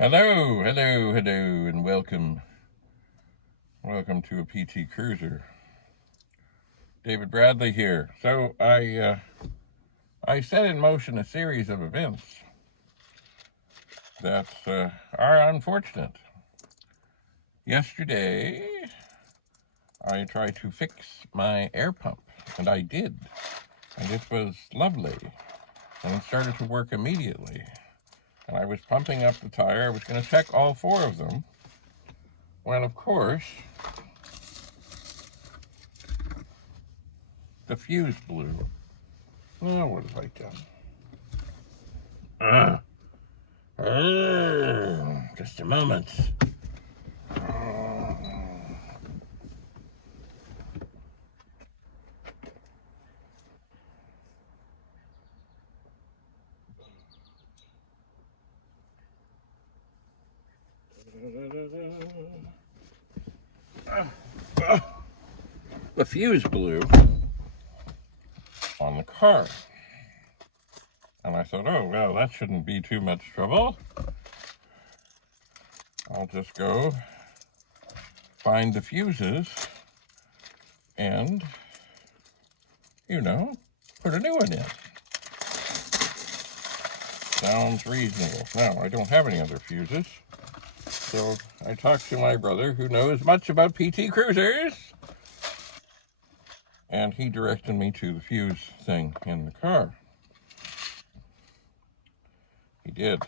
Hello, and welcome to a PT Cruiser. David Bradley here. So I set in motion a series of events that are unfortunate. Yesterday, I tried to fix my air pump, and I did, and it was lovely, and it started to work immediately. And I was pumping up the tire. I was going to check all four of them, when, of course, the fuse blew. Oh, what have I done? Just a moment. The fuse blew on the car. And I thought, oh, well, that shouldn't be too much trouble. I'll just go find the fuses and, put a new one in. Sounds reasonable. Now, I don't have any other fuses. So I talked to my brother, who knows much about PT Cruisers, and he directed me to the fuse thing in the car. He did.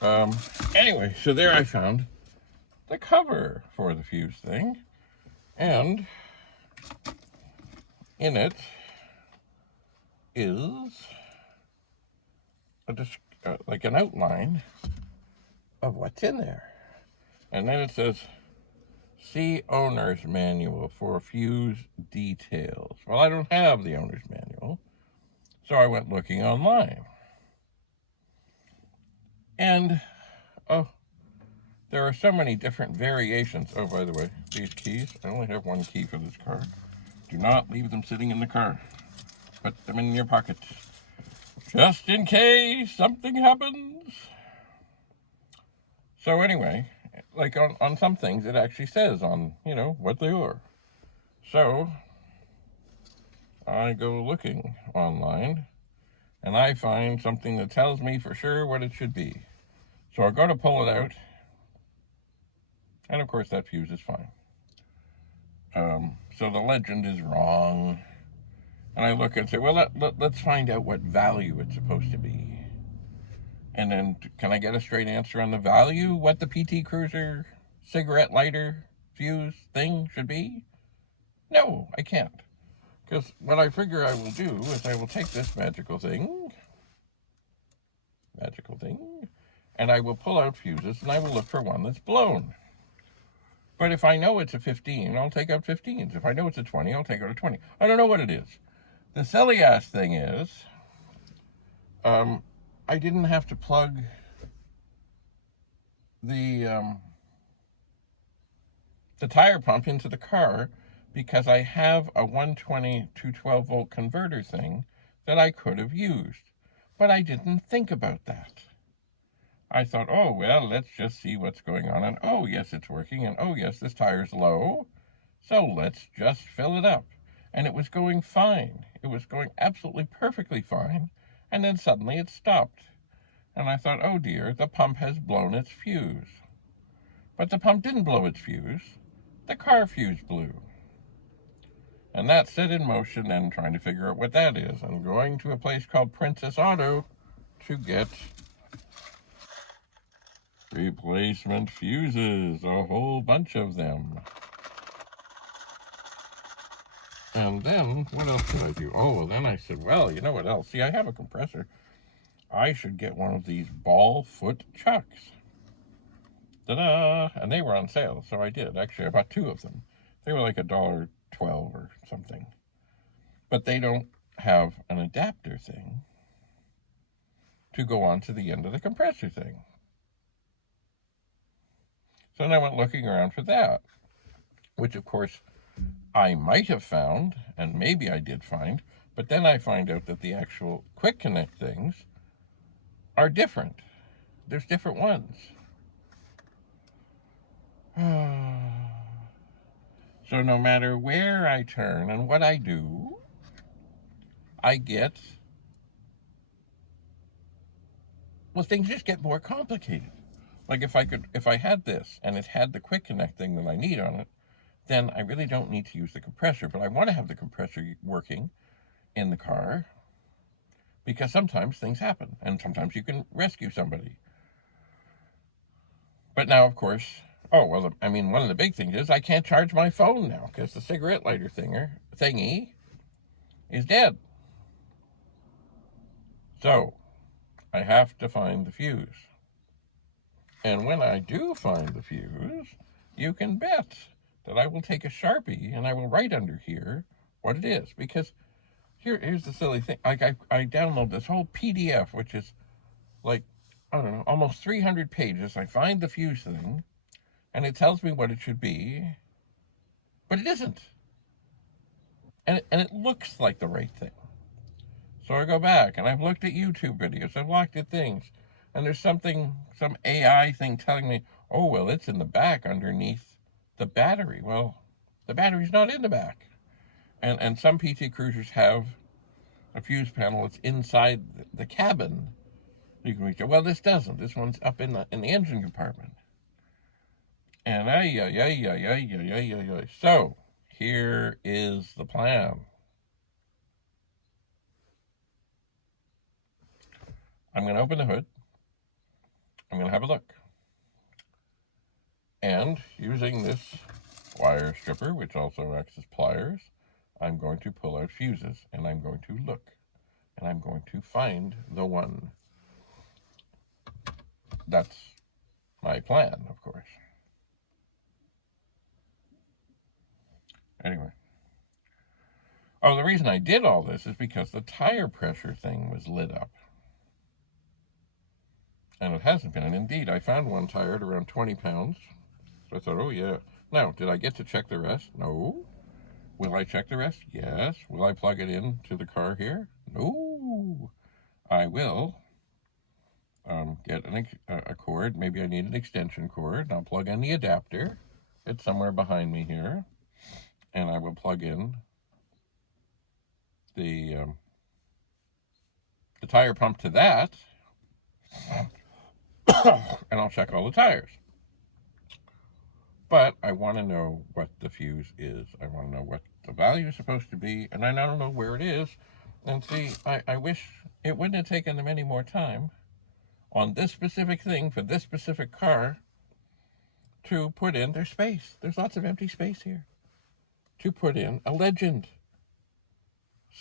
Anyway, so there I found the cover for the fuse thing, and in it is like an outline of what's in there. And then it says, see owner's manual for fuse details. Well, I don't have the owner's manual, so I went looking online. And, there are so many different variations. Oh, by the way, these keys, I only have one key for this car. Do not leave them sitting in the car. Put them in your pocket, just in case something happens. So anyway, like on some things, it actually says on, what they are. So I go looking online, and I find something that tells me for sure what it should be. So I go to pull it out, and of course that fuse is fine. So the legend is wrong. And I look and say, well, let's find out what value it's supposed to be. And then, can I get a straight answer on the value, what the PT Cruiser cigarette lighter fuse thing should be? No, I can't. Because what I figure I will do is I will take this magical thing, and I will pull out fuses, and I will look for one that's blown. But if I know it's a 15, I'll take out 15s. If I know it's a 20, I'll take out a 20. I don't know what it is. The silly-ass thing is, I didn't have to plug the tire pump into the car because I have a 120 to 12 volt converter thing that I could have used. But I didn't think about that. I thought, oh, well, let's just see what's going on. And, oh, yes, it's working. And, oh, yes, this tire's low. So let's just fill it up. And it was going fine. It was going absolutely perfectly fine. And then suddenly it stopped. And I thought, oh, dear, the pump has blown its fuse. But the pump didn't blow its fuse. The car fuse blew. And that set in motion then trying to figure out what that is. I'm going to a place called Princess Auto to get replacement fuses, a whole bunch of them. And then, what else did I do? Oh, then I said, well, you know what else? See, I have a compressor. I should get one of these ball foot chucks. Ta-da! And they were on sale, so I did. Actually, I bought two of them. They were like $1.12 or something. But they don't have an adapter thing to go on to the end of the compressor thing. So then I went looking around for that, which, of course, I might have found, and maybe I did find, but then I find out that the actual quick connect things are different. there's different ones. So no matter where I turn and what I do, I get, well, things just get more complicated. Like if I had this and it had the quick connect thing that I need on it, then I really don't need to use the compressor, but I want to have the compressor working in the car because sometimes things happen and sometimes you can rescue somebody. But now, of course, oh, well, I mean, one of the big things is I can't charge my phone now because the cigarette lighter thingy is dead. So I have to find the fuse. And when I do find the fuse, you can bet that I will take a Sharpie and I will write under here what it is. Because here's the silly thing. Like I download this whole PDF, which is like, I don't know, almost 300 pages. I find the fuse thing, and it tells me what it should be, but it isn't. And it looks like the right thing. So I go back, and I've looked at YouTube videos. I've looked at things, and there's some AI thing telling me, oh, well, it's in the back underneath the battery. Well, the battery's not in the back. And some PT Cruisers have a fuse panel that's inside the cabin. You can reach it. Well, this doesn't. This one's up in the engine compartment. And so here is the plan. I'm going to open the hood. I'm going to have a look. And using this wire stripper, which also acts as pliers, I'm going to pull out fuses, and I'm going to look, and I'm going to find the one. That's my plan, of course. Anyway. Oh, the reason I did all this is because the tire pressure thing was lit up. And it hasn't been. And indeed, I found one tire at around 20 pounds. So I thought, oh, yeah. Now, did I get to check the rest? No. Will I check the rest? Yes. Will I plug it in to the car here? No. I will get a cord. Maybe I need an extension cord. And I'll plug in the adapter. It's somewhere behind me here. And I will plug in the tire pump to that. And I'll check all the tires. But I want to know what the fuse is. I want to know what the value is supposed to be, and I don't know where it is. And see, I wish it wouldn't have taken them any more time on this specific thing for this specific car to put in their space. There's lots of empty space here. To put in a legend.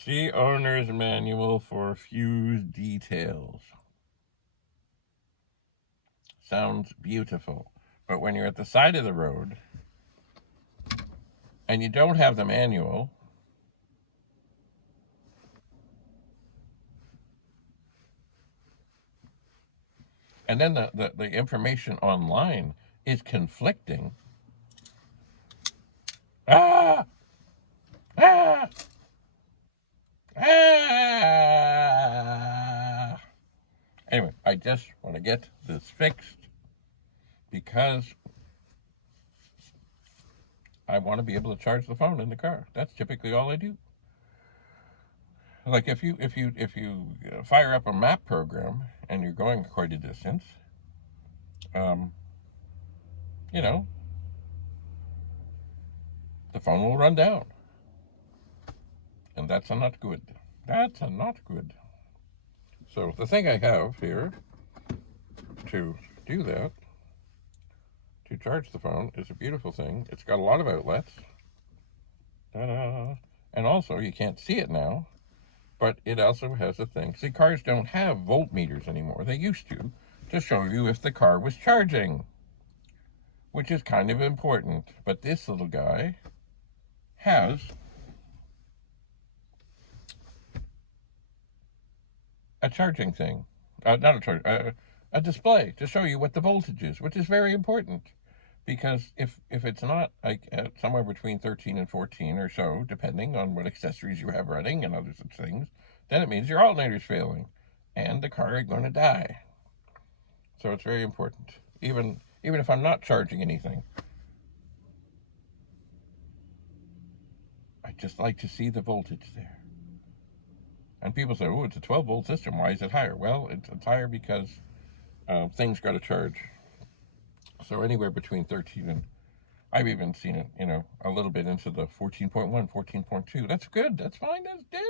See owner's manual for fuse details. Sounds beautiful. But when you're at the side of the road and you don't have the manual, and then the information online is conflicting. Ah! Ah! Ah! Anyway, I just want to get this fixed because I want to be able to charge the phone in the car. That's typically all I do. Like if you fire up a map program and you're going quite a distance, you know, the phone will run down, and that's a not good. That's a not good. So the thing I have here to do that, to charge the phone, is a beautiful thing. It's got a lot of outlets. Ta-da. And also, you can't see it now, but it also has a thing. See, cars don't have voltmeters anymore. They used to show you if the car was charging, which is kind of important. But this little guy has a charging thing. Not a charge, a display to show you what the voltage is, which is very important. Because if it's not like somewhere between 13 and 14 or so, depending on what accessories you have running and other such things, then it means your alternator's failing and the car is going to die. So it's very important. Even if I'm not charging anything, I just like to see the voltage there. And people say, oh, it's a 12-volt system. Why is it higher? Well, it's higher because things got to charge. So anywhere between 13 and, I've even seen it, a little bit into the 14.1, 14.2. That's good. That's fine. That's dead.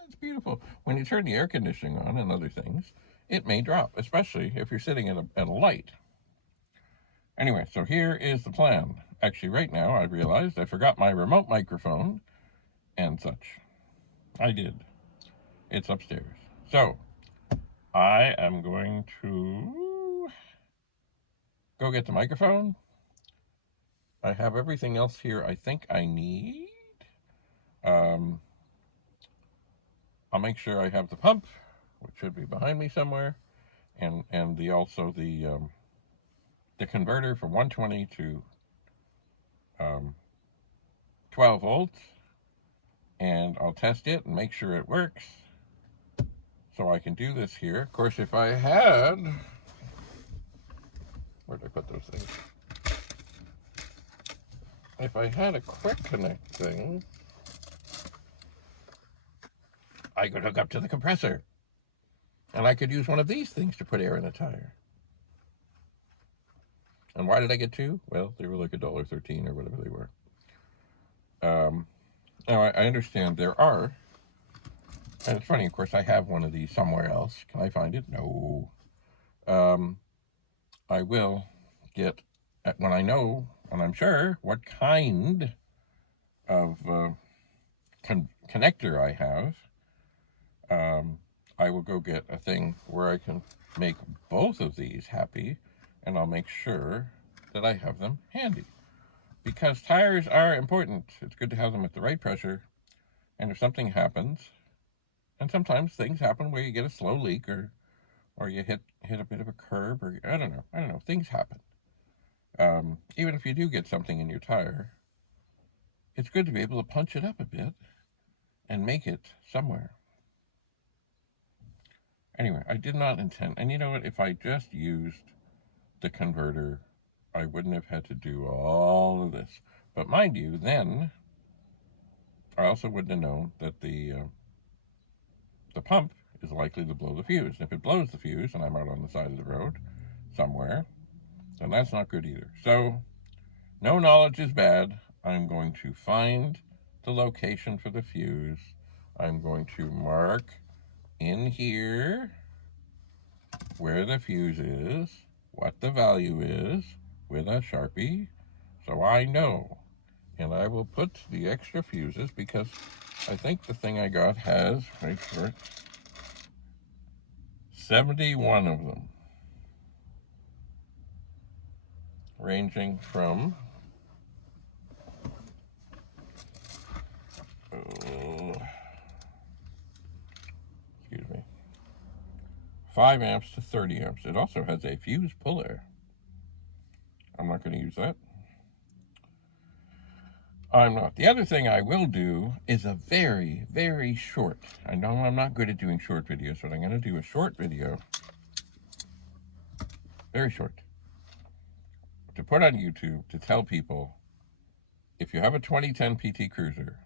That's beautiful. When you turn the air conditioning on and other things, it may drop, especially if you're sitting at a light. Anyway, so here is the plan. Actually, right now, I realized I forgot my remote microphone and such. I did. It's upstairs. So, I am going to go get the microphone. I have everything else here I think I need. I'll make sure I have the pump, which should be behind me somewhere, and the converter from 120 to 12 volts, and I'll test it and make sure it works so I can do this here. Of course, if I had, where did I put those things? If I had a quick connect thing, I could hook up to the compressor, and I could use one of these things to put air in a tire. And why did I get two? Well, they were like $1.13 or whatever they were. Now, I understand there are, and it's funny, of course, I have one of these somewhere else. Can I find it? No. I will get, when I know, when I'm sure, what kind of connector I have, I will go get a thing where I can make both of these happy, and I'll make sure that I have them handy. Because tires are important. It's good to have them at the right pressure. And if something happens, and sometimes things happen where you get a slow leak or you hit a bit of a curb, or I don't know, things happen. Even if you do get something in your tire, it's good to be able to punch it up a bit and make it somewhere. Anyway, I did not intend, and you know what, if I just used the converter, I wouldn't have had to do all of this. But mind you, then I also wouldn't have known that the pump is likely to blow the fuse. And if it blows the fuse and I'm out on the side of the road somewhere, then that's not good either. So, no knowledge is bad. I'm going to find the location for the fuse. I'm going to mark in here where the fuse is, what the value is, with a Sharpie, so I know. And I will put the extra fuses, because I think the thing I got has, wait for it, 71 of them, ranging from 5 amps to 30 amps. It also has a fuse puller. I'm not going to use that. I'm not. The other thing I will do is a very, very short. I know I'm not good at doing short videos, but I'm going to do a short video, very short, to put on YouTube to tell people, if you have a 2010 PT Cruiser,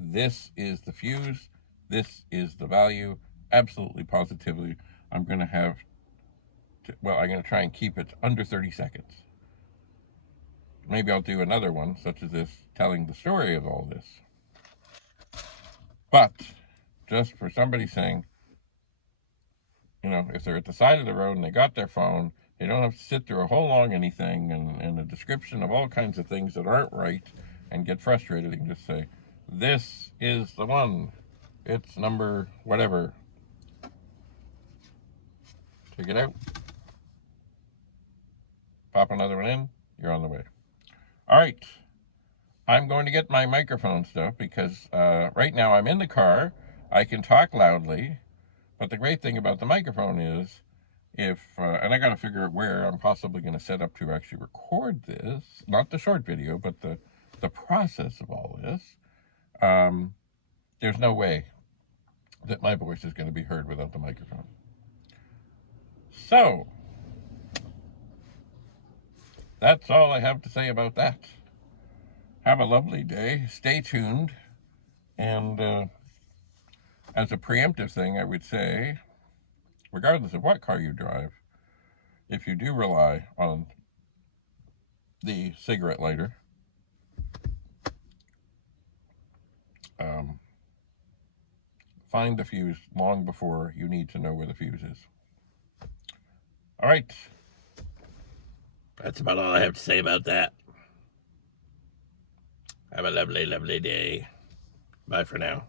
this is the fuse, this is the value, absolutely positively. I'm going to have to, well, I'm going to try and keep it under 30 seconds. Maybe I'll do another one, such as this, telling the story of all this. But, just for somebody saying, if they're at the side of the road and they got their phone, they don't have to sit through a whole long anything and a description of all kinds of things that aren't right and get frustrated. They can just say, this is the one. It's number whatever. Take it out. Pop another one in. You're on the way. All right. I'm going to get my microphone stuff, because right now I'm in the car. I can talk loudly. But the great thing about the microphone is, and I got to figure out where I'm possibly going to set up to actually record this, not the short video, but the process of all this. There's no way that my voice is going to be heard without the microphone. So, that's all I have to say about that. Have a lovely day. Stay tuned. And as a preemptive thing, I would say, regardless of what car you drive, if you do rely on the cigarette lighter, find the fuse long before you need to know where the fuse is. All right. That's about all I have to say about that. Have a lovely, lovely day. Bye for now.